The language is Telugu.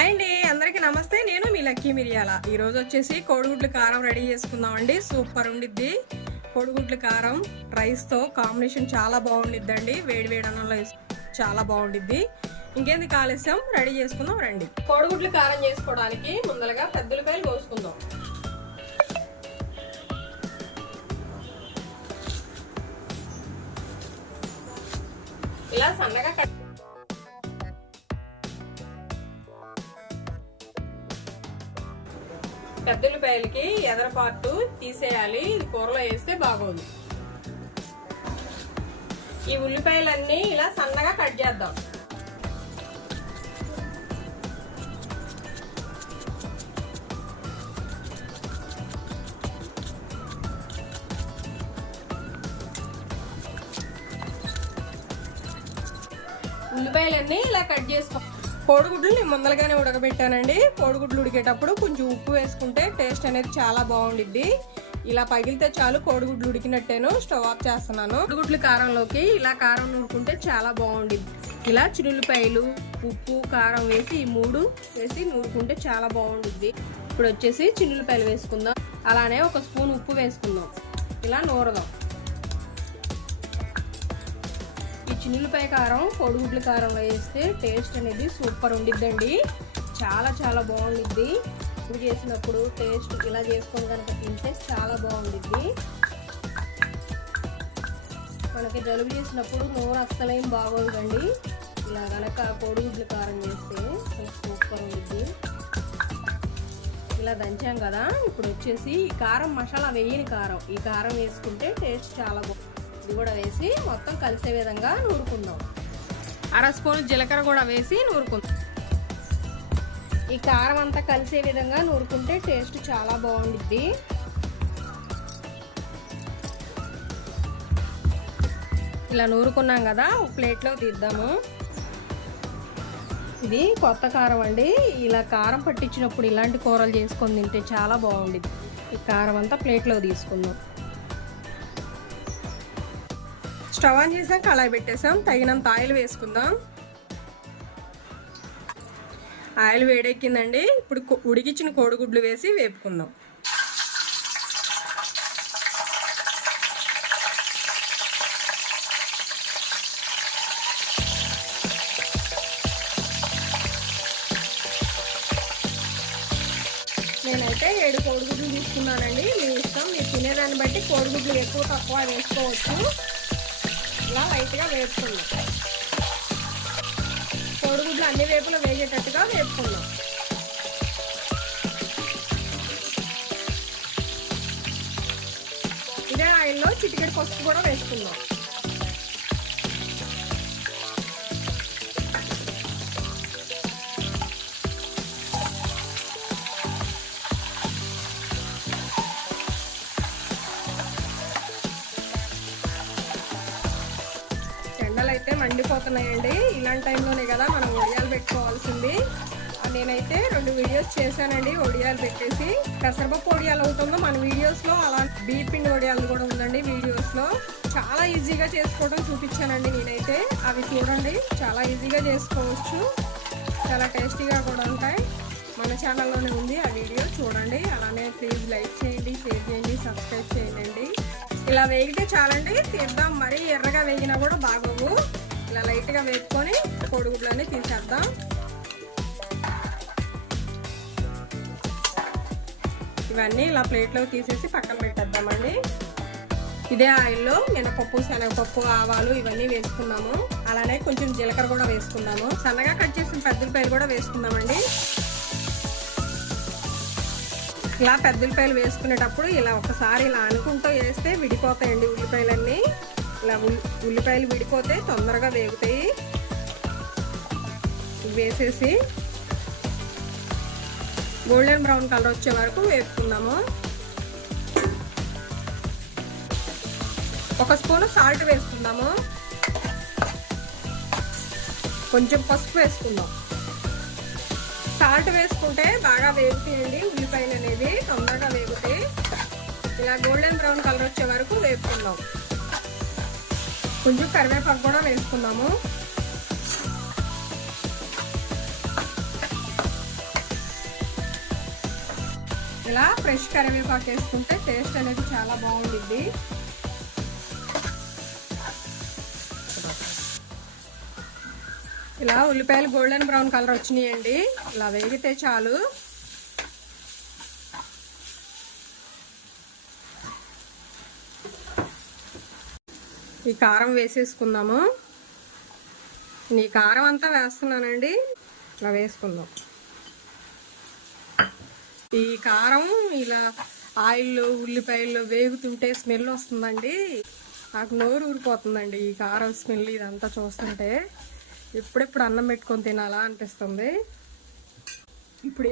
హాయ్ అండి, అందరికీ నమస్తే. నేను మీ లక్కీ మిరియాల. ఈరోజు వచ్చేసి కోడిగుడ్ల కారం రెడీ చేసుకుందామండి. సూపర్ ఉండిద్ది. కోడిగుడ్ల కారం రైస్తో కాంబినేషన్ చాలా బాగుండిద్దండి. వేడి వేడి అన్నంలో చాలా బాగుండిద్ది. ఇంకేంది ఆలస్యం, రెడీ చేసుకుందాం రండి. కోడిగుడ్ల కారం చేసుకోవడానికి ముందరగా పెద్ద ఉల్లిపాయలు కోసుకుందాం. ఇలా సన్నగా పెద్ద ఉల్లిపాయలకి ఎదర పార్టు తీసేయాలి. ఇది కూరలో వేస్తే బాగోదు. ఈ ఉల్లిపాయలన్నీ ఇలా సన్నగా కట్ చేద్దాం. ఉల్లిపాయలన్నీ ఇలా కట్ చేసుకో. కోడిగుడ్లు నేను ముందరగానే ఉడకబెట్టానండి. కోడిగుడ్లు ఉడికేటప్పుడు కొంచెం ఉప్పు వేసుకుంటే టేస్ట్ అనేది చాలా బాగుండిద్ది. ఇలా పగిలితే చాలు కోడిగుడ్లు ఉడికినట్టేను. స్టవ్ ఆఫ్ చేస్తున్నాను. కోడిగుడ్లు కారంలోకి ఇలా కారం నూరుకుంటే చాలా బాగుండిద్ది. ఇలా చిన్నుల్లిపాయలు, ఉప్పు, కారం వేసి ఈ మూడు వేసి నూరుకుంటే చాలా బాగుండిద్ది. ఇప్పుడు వచ్చేసి చిన్నుల్లిపాయలు వేసుకుందాం. అలానే ఒక స్పూన్ ఉప్పు వేసుకుందాం. ఇలా నూరదాం. ఈ చిన్నులపాయ కారం కోడిగుడ్ల కారం వేస్తే టేస్ట్ అనేది సూపర్ ఉండిద్దండి. చాలా చాలా బాగుండిద్ది. ఇప్పుడు చేసినప్పుడు టేస్ట్ ఇలా చేసుకొని కనుక తింటే చాలా బాగుండిద్ది. మనకి జలుబు చేసినప్పుడు నోరు అస్సలేం బాగోదండి. ఇలా కనుక కోడిగుడ్ల కారం చేస్తే సూపర్ ఉండిద్ది. ఇలా దంచాం కదా. ఇప్పుడు వచ్చేసి ఈ కారం మసాలా వేయని కారం, ఈ కారం వేసుకుంటే టేస్ట్ చాలా బాగుంది. ఇది కూడా వేసి మొత్తం కలిసే విధంగా నూరుకుందాం. అర స్పూన్ జీలకర్ర కూడా వేసి నూరుకుందాం. ఈ కారం అంతా కలిసే విధంగా నూరుకుంటే టేస్ట్ చాలా బాగుండిద్ది. ఇలా నూరుకున్నాం కదా, ప్లేట్లో తీద్దాము. ఇది కొత్త కారం అండి. ఇలా కారం పట్టించినప్పుడు ఇలాంటి కూరలు చేసుకొని తింటే చాలా బాగుండిద్ది. ఈ కారం అంతా ప్లేట్లో తీసుకుందాం. స్టవ్ ఆన్ చేసాం, కళాయి పెట్టేసాం. తగినంత ఆయిల్ వేసుకుందాం. ఆయిల్ వేడెక్కిందండి. ఇప్పుడు ఉడికించిన కోడిగుడ్లు వేసి వేపుకుందాం. నేనైతే 7 కోడిగుడ్లు తీసుకున్నానండి. మీ ఇష్టం, మీరు తినేదాన్ని బట్టి కోడిగుడ్లు ఎక్కువ తక్కువ వేసుకోవచ్చు. ఇలా లైట్గా వేపుకుందాం. కోడిగుడ్లు అన్ని వేపులు వేగేటట్టుగా వేపుకుందాం. ఇదే ఆయిల్లో చిటికెడు పసుపు కూడా వేసుకుందాం. ఎండలు అయితే మండిపోతున్నాయండి. ఇలాంటి టైంలోనే కదా మనం ఒడియాలు పెట్టుకోవాల్సింది. నేనైతే 2 వీడియోస్ చేశానండి ఒడియాలు పెట్టేసి. పెసరపప్పు ఒడియాలు అవుతుందో మన వీడియోస్లో, అలా బియ్య పిండి ఒడియాలు కూడా ఉందండి వీడియోస్లో. చాలా ఈజీగా చేసుకోవడం చూపించానండి నేనైతే. అవి చూడండి, చాలా ఈజీగా చేసుకోవచ్చు. చాలా టేస్టీగా కూడా ఉంటాయి. మన ఛానల్లోనే ఉంది ఆ వీడియో, చూడండి. అలానే ప్లీజ్ లైక్ చేయండి, షేర్ చేయండి, సబ్స్క్రైబ్ చేయండి. ఇలా వేగితే చాలండి, తీద్దాం. మరీ ఎర్రగా వేగినా కూడా బాగోవు. ఇలా లైట్గా వేపుకొని కోడిగుడ్లన్నీ తీసేద్దాం. ఇవన్నీ ఇలా ప్లేట్లో తీసేసి పక్కన పెట్టేద్దామండి. ఇదే ఆయిల్లో మినపప్పు, శనగపప్పు, ఆవాలు ఇవన్నీ వేసుకున్నాము. అలానే కొంచెం జీలకర్ర కూడా వేసుకున్నాము. సన్నగా కట్ చేసిన పెద్ద ఉల్లిపాయలు కూడా వేసుకుందామండి. ఇలా పెద్ద ఉల్లిపాయలు వేసుకునేటప్పుడు ఇలా ఒకసారి ఇలా అనుకుంటూ వేస్తే విడిపోతాయండి ఉల్లిపాయలన్నీ. ఇలా ఉల్లిపాయలు విడిపోతే తొందరగా వేగుతాయి. వేసేసి గోల్డెన్ బ్రౌన్ కలర్ వచ్చే వరకు వేపుకుందాము. 1 స్పూన్ సాల్ట్ వేసుకుందాము. కొంచెం పసుపు వేసుకుందాం. సాల్ట్ వేసుకుంటే బాగా వేగుతాయండి ఉల్లిపాయలు అనేది, తొందరగా వేగుతాయి. ఇలా గోల్డెన్ బ్రౌన్ కలర్ వచ్చే వరకు వేపుకుందాం. కొంచెం కరివేపాకు కూడా వేసుకుందాము. ఇలా ఫ్రెష్ కరివేపాకు వేసుకుంటే టేస్ట్ అనేది చాలా బాగుంటుంది. ఇలా ఉల్లిపాయలు గోల్డెన్ బ్రౌన్ కలర్ వచ్చినాయండి. ఇలా వేగితే చాలు. ఈ కారం వేసేసుకుందాము. ఈ కారం అంతా వేస్తున్నానండి. ఇలా వేసుకుందాం. ఈ కారం ఇలా ఆయిల్లో ఉల్లిపాయల్లో వేగుతుంటే స్మెల్ వస్తుందండి. నాకు నోరు ఊరిపోతుందండి ఈ కారం స్మెల్ ఇదంతా చూస్తుంటే. ఎప్పుడెప్పుడు అన్నం పెట్టుకొని తినాలా అనిపిస్తుంది. ఇప్పుడు